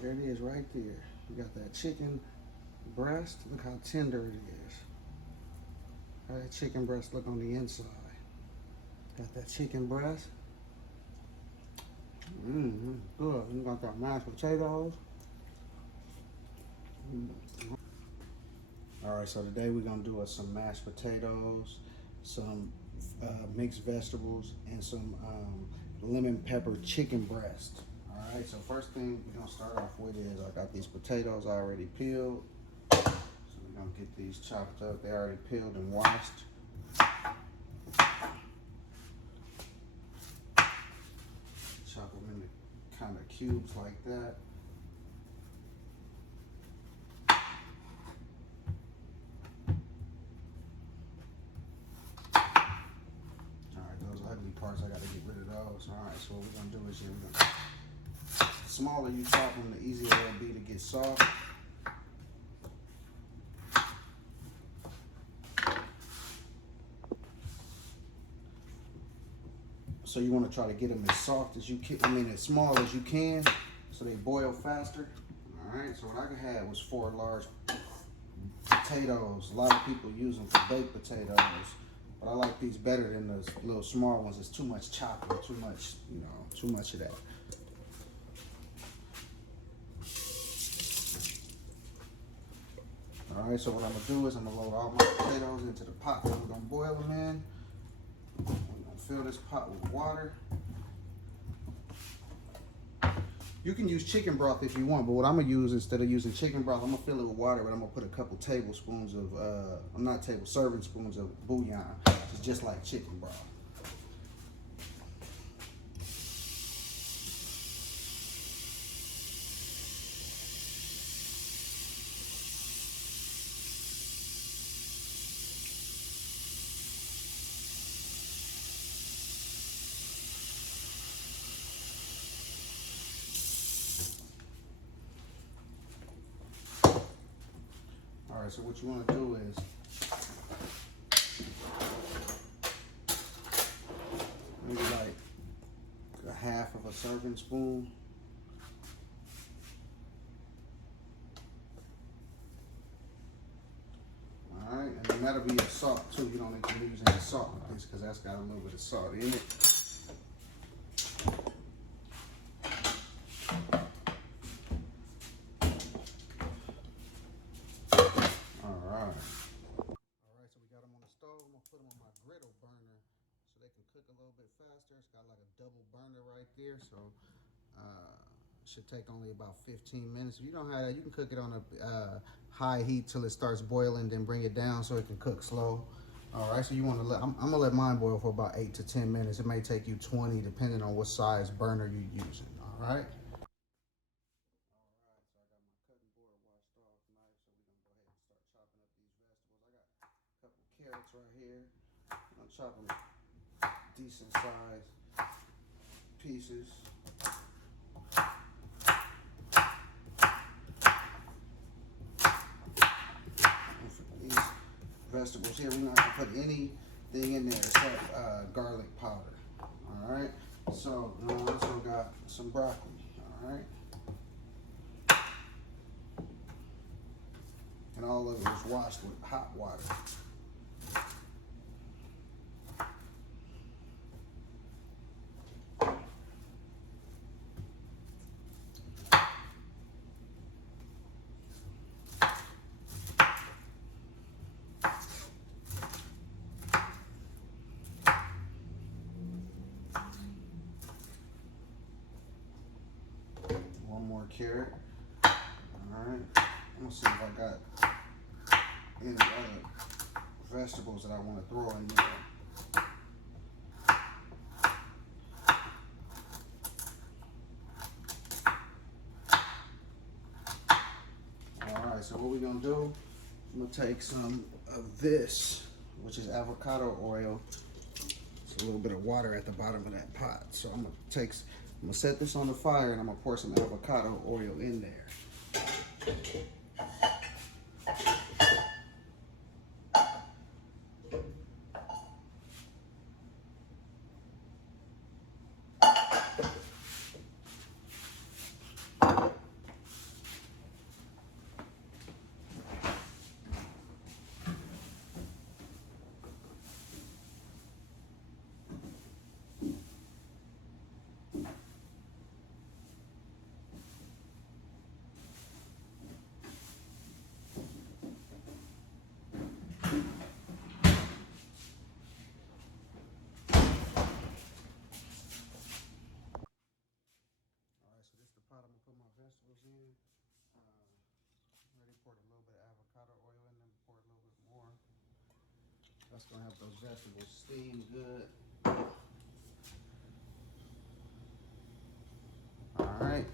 There it is right there. You got that chicken breast. Look how tender it is. How that chicken breast look on the inside. Got that chicken breast. Good. You got that mashed potatoes. All right, so today we're gonna do some mashed potatoes, some mixed vegetables, and some lemon pepper chicken breast. All right, so first thing we're gonna start off with is I got these potatoes already peeled. So we're gonna get these chopped up. They already peeled and washed. Chop them into kind of cubes like that. Those ugly parts, I gotta get rid of those. All right, so what we're gonna do is the smaller you chop them, the easier it'll be to get soft. So you want to try to get them as soft as you can, as small as you can, so they boil faster. All right, so what I had was 4 large potatoes. A lot of people use them for baked potatoes, but I like these better than those little small ones. It's too much chopping, too much, too much of that. All right, so what I'm gonna do is I'm gonna load all my potatoes into the pot that we're gonna boil them in. We're gonna fill this pot with water. You can use chicken broth if you want, but what I'm gonna use, instead of using chicken broth, I'm gonna fill it with water, but I'm gonna put a couple tablespoons of, serving spoons of bouillon. It's just like chicken broth. All right, so what you want to do is maybe like a half of a serving spoon. All right, and then that'll be your salt too. You don't need to use any salt with this because that's got a little bit of salt in it. Put them on my griddle burner so they can cook a little bit faster. It's got like a double burner right there, so should take only about 15 minutes. If you don't have that, you can cook it on a high heat till it starts boiling, then bring it down so it can cook slow. All right, so you want to let, I'm gonna let mine boil for about 8 to 10 minutes. It may take you 20 depending on what size burner you're using. All right. Carrots right here. I'm chop them decent size pieces. And for these vegetables here, we're not gonna put anything in there except garlic powder. All right. So I also got some broccoli. All right. And all of it was washed with hot water. One more carrot. All right. I'm gonna see if I got any other vegetables that I want to throw in there. Alright, so what we're gonna do, I'm gonna take some of this, which is avocado oil. It's a little bit of water at the bottom of that pot. So I'm gonna set this on the fire and I'm gonna pour some avocado oil in there. vegetables in. Already poured a little bit of avocado oil in them, pour a little bit more. That's gonna help those vegetables steam good. All right.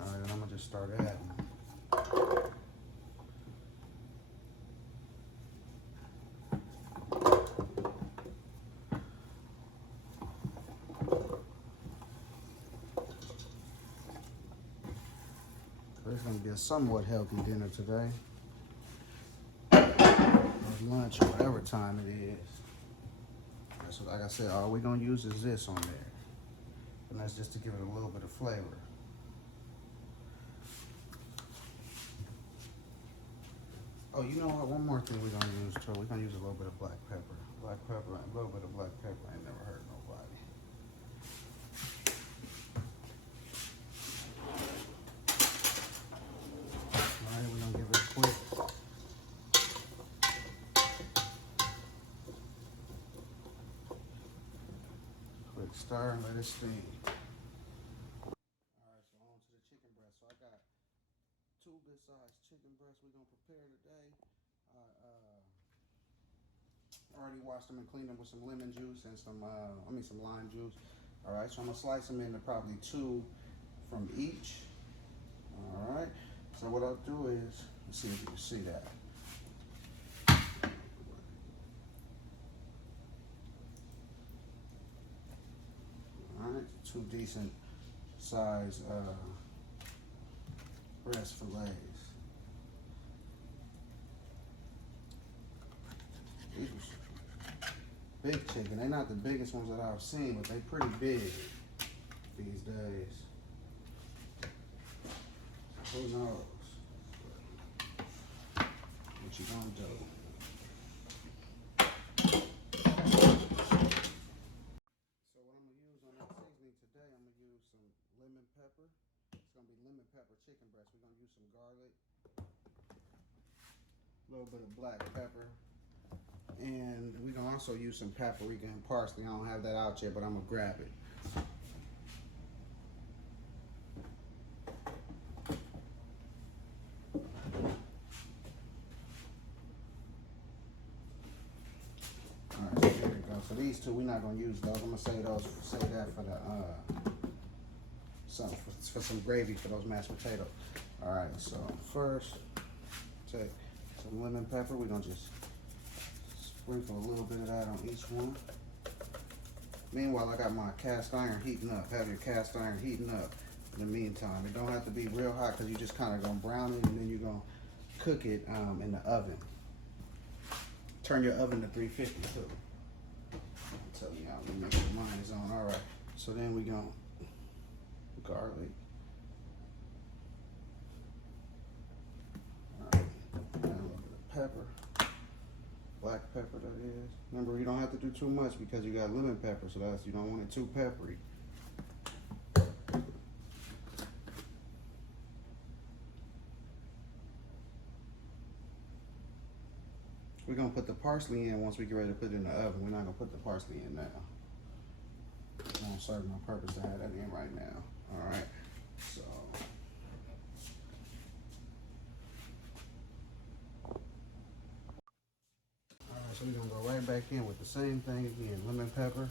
All right, and I'm gonna just start adding. It's gonna be a somewhat healthy dinner today. Or lunch or whatever time it is. So like I said, all we're gonna use is this on there. And that's just to give it a little bit of flavor. Oh, you know what? One more thing we're gonna use too. We're gonna use a little bit of black pepper. Black pepper, a little bit of black pepper ain't never hurt nobody. Alright, we're gonna give it a quick stir and let it steam. Alright, so on to the chicken breast. So I got 2 good sized chicken breasts we're gonna prepare today. Already washed them and cleaned them with some lemon juice and some lime juice. All right, so I'm gonna slice them into probably 2 from each. All right, so what I'll do is, let's see if you can see that. All right, 2 decent size breast fillets. These are big chicken. They're not the biggest ones that I've seen, but they're pretty big these days. Who knows what you gonna do? So what I'm gonna use on that seasoning today, I'm gonna use some lemon pepper. It's gonna be lemon pepper chicken breast. We're gonna use some garlic, a little bit of black pepper. And we can also use some paprika and parsley. I don't have that out yet, but I'm gonna grab it. All right, so there we go. So these 2, we're not gonna use those. I'm gonna save that for the for some gravy for those mashed potatoes. All right, so first take some lemon pepper. We're gonna just sprinkle a little bit of that on each one. Meanwhile, I got my cast iron heating up. Have your cast iron heating up in the meantime. It don't have to be real hot because you just kind of gonna brown it and then you're gonna cook it in the oven. Turn your oven to 350 too. I'll tell you how to make sure mine is on. All right. So then we gonna garlic. All right. And a little bit of pepper. Black pepper, that is. Remember, you don't have to do too much because you got lemon pepper, so you don't want it too peppery. We're gonna put the parsley in once we get ready to put it in the oven. We're not gonna put the parsley in now. It won't serve no purpose to have that in right now. All right, so. So we're gonna go right back in with the same thing again, lemon pepper.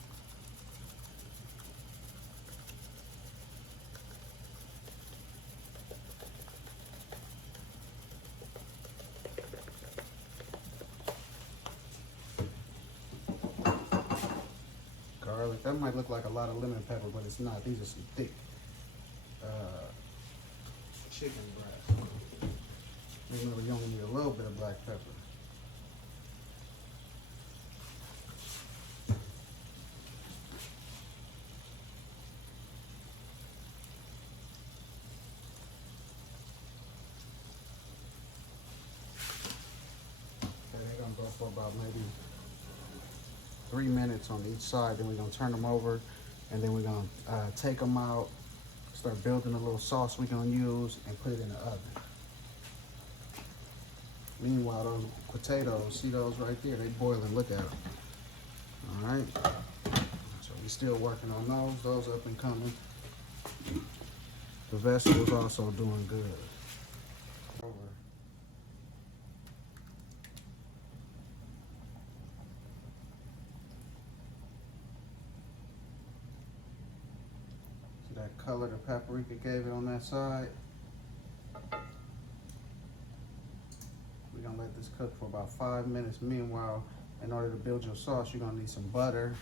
Garlic, that might look like a lot of lemon pepper, but it's not. These are some thick chicken breast. Remember, you only need a little bit of black pepper. Go for about maybe 3 minutes on each side. Then we're gonna turn them over, and then we're gonna take them out, start building a little sauce we're gonna use, and put it in the oven. Meanwhile, those potatoes, see those right there? They boiling. Look at them. All right. So We're still working on those. Those up and coming. The vegetable's also doing good. Over. See that color the paprika gave it on that side? We're gonna let this cook for about 5 minutes. Meanwhile, in order to build your sauce, you're gonna need some butter,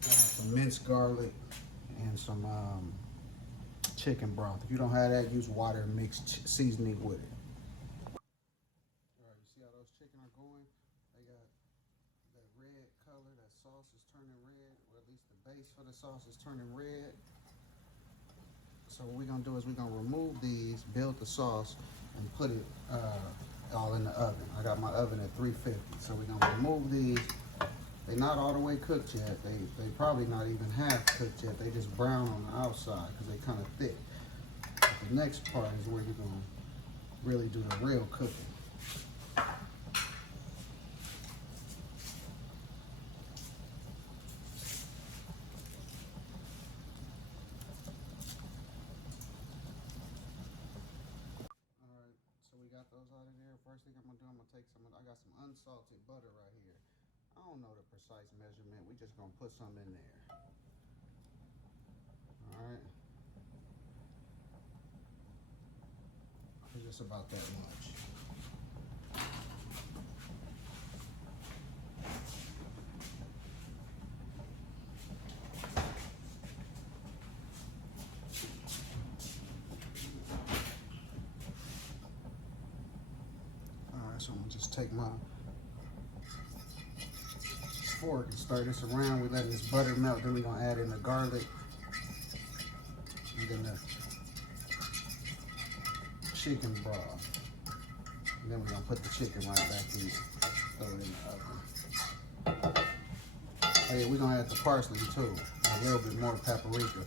some minced garlic, and some chicken broth. If you don't have that, use water and mix seasoning with it. All right, you see how those chicken are going? They got that red color, that sauce is turning red, or at least the base for the sauce is turning red. So what we're gonna do is we're gonna remove these, build the sauce, and put it all in the oven. I got my oven at 350, so we're gonna remove these. They're not all the way cooked yet. They probably not even half cooked yet. They just brown on the outside because they kind of thick. But the next part is where you're gonna really do the real cooking. Alright, so we got those out of there. First thing I'm gonna do, I'm gonna take I got some unsalted butter right here. I don't know the precise measurement. We just gonna put some in there. Alright. It's just about that much. Alright, so I'm gonna just take my fork and stir this around. We're letting this butter melt, then we're gonna add in the garlic and then the chicken broth. And then we're gonna put the chicken right back in, throw it in the oven. Oh yeah, we're gonna add the parsley too, a little bit more paprika.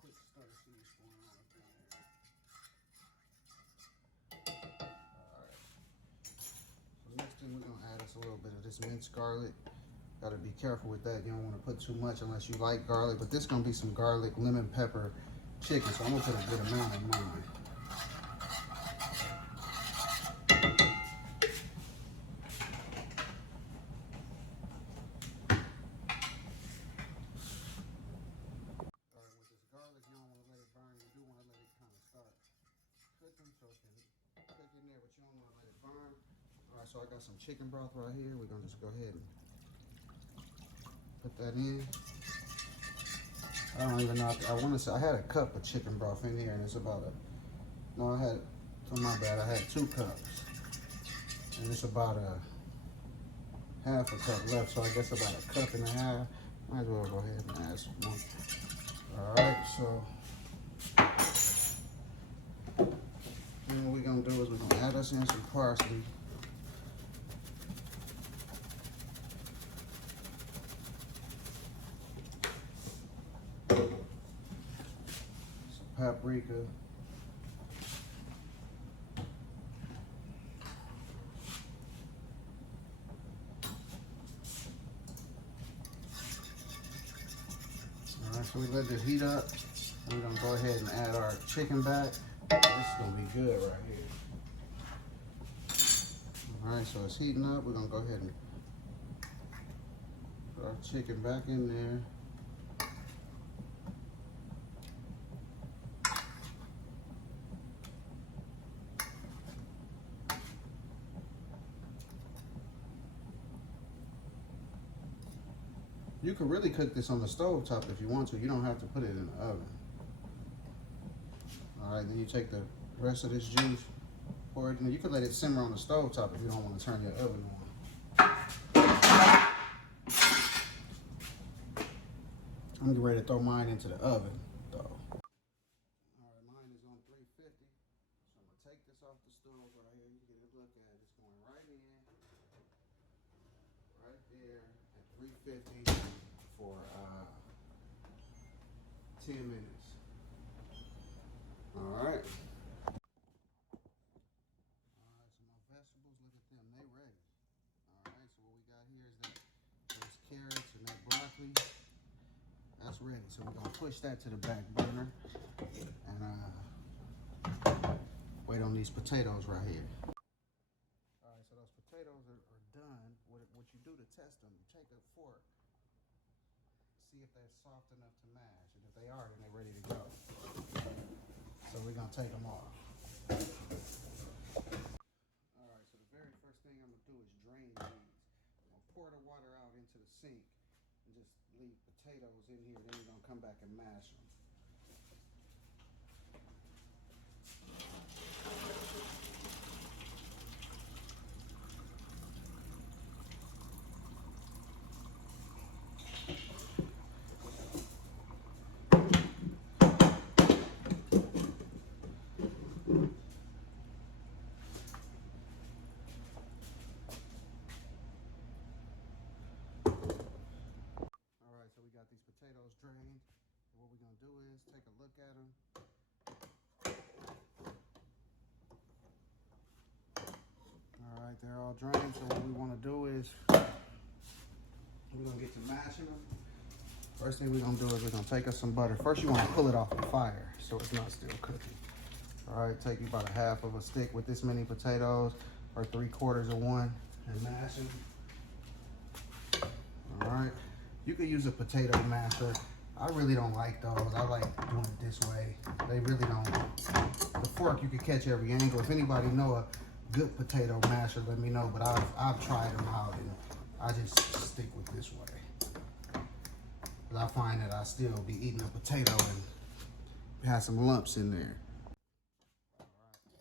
Quick stir, see what's going on up in there. Next thing we're gonna add is a little bit of this minced garlic. Gotta be careful with that. You don't want to put too much unless you like garlic, but this is gonna be some garlic, lemon pepper chicken, so I'm gonna put a good amount of mine. Alright, with this garlic, you don't want to let it burn. You do want to let it kind of start cooking, so it can cook in there, but you don't want to let it burn. All right, so I got some chicken broth right here. We're gonna just go ahead and put that in. I don't even know. I want to say I had a cup of chicken broth in here, and it's about no, I had. Oh my bad. I had 2 cups, and it's about a half a cup left. So I guess about a cup and a half. Might as well go ahead and add some more. All right, so then what we're gonna do is we're gonna add us in some parsley. Paprika, all right, so we let it heat up. We're gonna go ahead and add our chicken back. This is gonna be good right here. All right, so it's heating up. We're gonna go ahead and put our chicken back in there. You can really cook this on the stove top if you want to. You don't have to put it in the oven. All right, then you take the rest of this juice, pour it in. You could let it simmer on the stove top if you don't want to turn your oven on. I'm getting ready to throw mine into the oven, though. All right, mine is on 350. So I'm gonna take this off the stove right here. You get a look at it. It's going right in, right there at 350 for 10 minutes. All right. basically, that's ready. So we're gonna push that to the back burner and wait on these potatoes right here. All right, so those potatoes are done. What you do to test them, you take a fork, see if they're soft enough to mash, and if they are, then they're ready to go. So we're gonna take them off. All right, so the very first thing I'm gonna do is drain these. I'm gonna pour the water out into the sink and just leave potatoes in here. Then we're gonna come back and mash them. All right, so we got these potatoes drained. And what we're gonna do is take a look at them. All right, they're all drained. So what we wanna do is we're gonna get to mashing them. First thing we're gonna do is we're gonna take us some butter. First, you wanna pull it off the fire so it's not still cooking. All right, take you about a half of a stick with this many potatoes or 3/4 of one and mash them. All right, you could use a potato masher. I really don't like those. I like doing it this way. They really don't. The fork, you can catch every angle. If anybody know a good potato masher, let me know. But I've tried them out and I just stick with this way. Because I find that I still be eating a potato and have some lumps in there. All right, so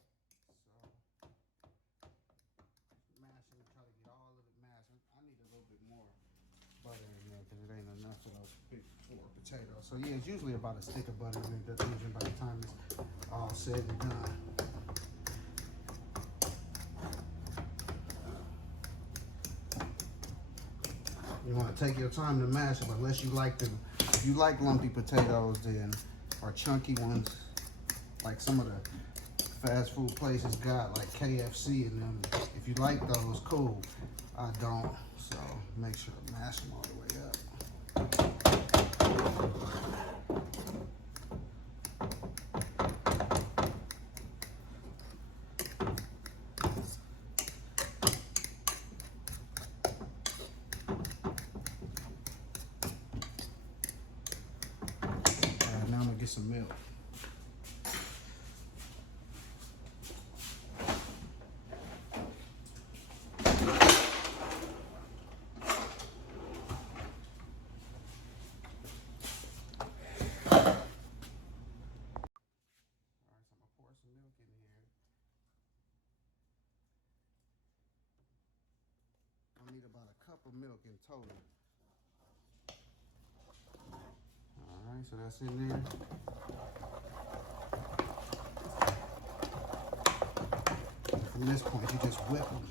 mashing, try to get all of it mashed. I need a little bit more butter in there because it ain't enough of those big 4 potatoes. So yeah, it's usually about a stick of butter in the infusion by the time it's all said and done. You want to take your time to mash them, unless you like them. If you like lumpy potatoes, then or chunky ones, like some of the fast food places got, like KFC in them. If you like those, cool. I don't, so make sure to mash them all the way up. All right, now I'm gonna get some milk. Pour some milk in here. I need about a cup of milk in total. All right, so that's in there. From this point, you just whip them.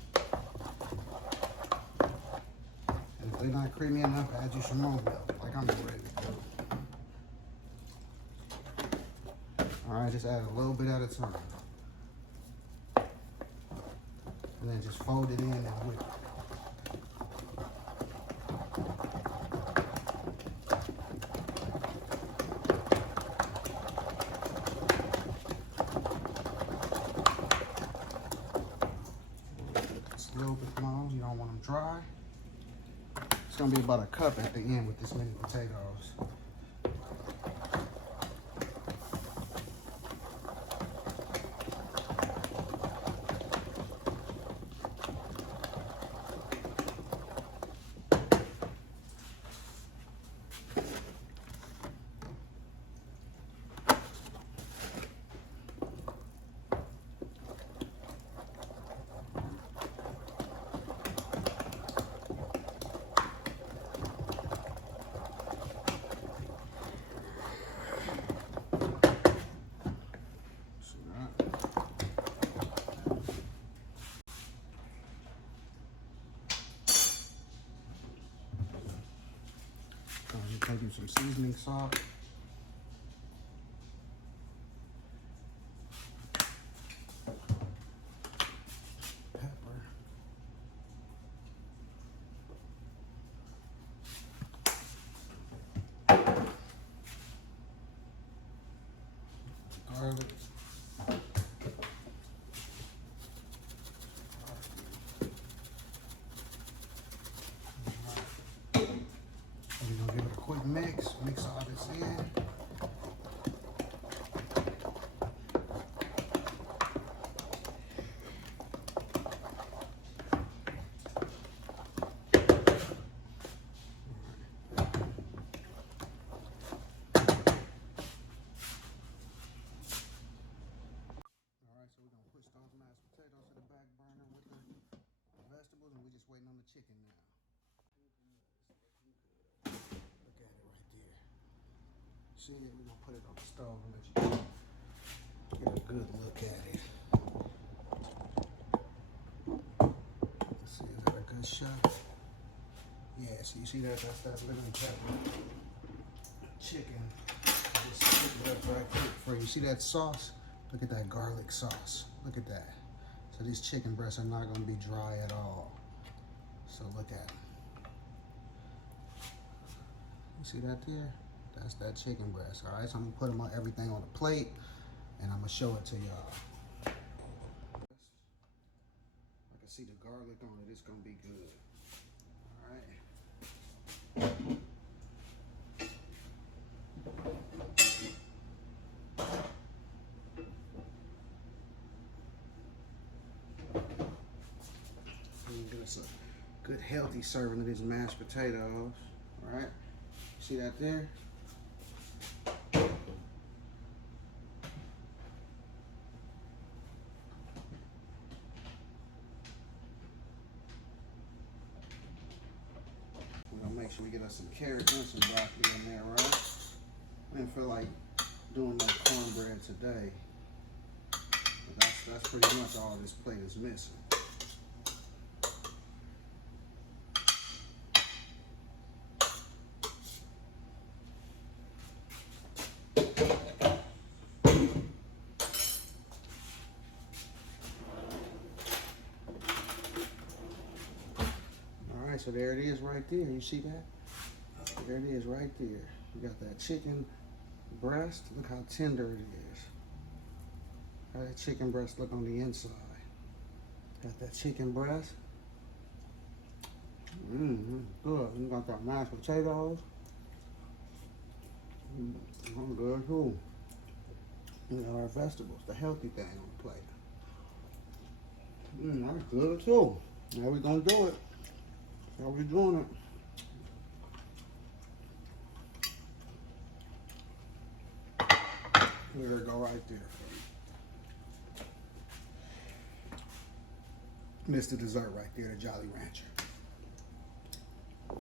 And if they're not creamy enough, add you some more milk, like I'm ready to do. All right, just add a little bit at a time. And then just fold it in and whip it. Just a little bit long, you don't want them dry. It's gonna be about a cup at the end with this many potatoes. Take you some seasoning salt. Pepper. Mix all this in. So we're gonna push those mashed potatoes to the back burner with the vegetables, and we're just waiting on the chicken now. Look at it right there. See it? We're gonna put it on the stove and let you get a good look at it. Let's see, is that a good shot? Yeah, so you see that? That's that lemon pepper chicken. Just stick it up right quick for you. See that sauce? Look at that garlic sauce. Look at that. So these chicken breasts are not going to be dry at all. So look at them. You see that there? That's that chicken breast. All right, so I'm going to put them on everything on the plate, and I'm going to show it to y'all. I can see the garlic on it. It's going to be good. All right. Get us a good healthy serving of these mashed potatoes. All right, see that there? We're gonna make sure we get us some carrots and some broccoli in there, right? I didn't feel like doing no cornbread today, but that's pretty much all this plate is missing. So there it is right there. You see that? There it is right there. You got that chicken breast. Look how tender it is. How that chicken breast look on the inside. Got that chicken breast. Good. You got that mashed potatoes. I'm good too. You got our vegetables, the healthy thing on the plate. That's good too. Now we're gonna do it. How we doing it? There we go, right there. Missed the dessert right there, the Jolly Rancher.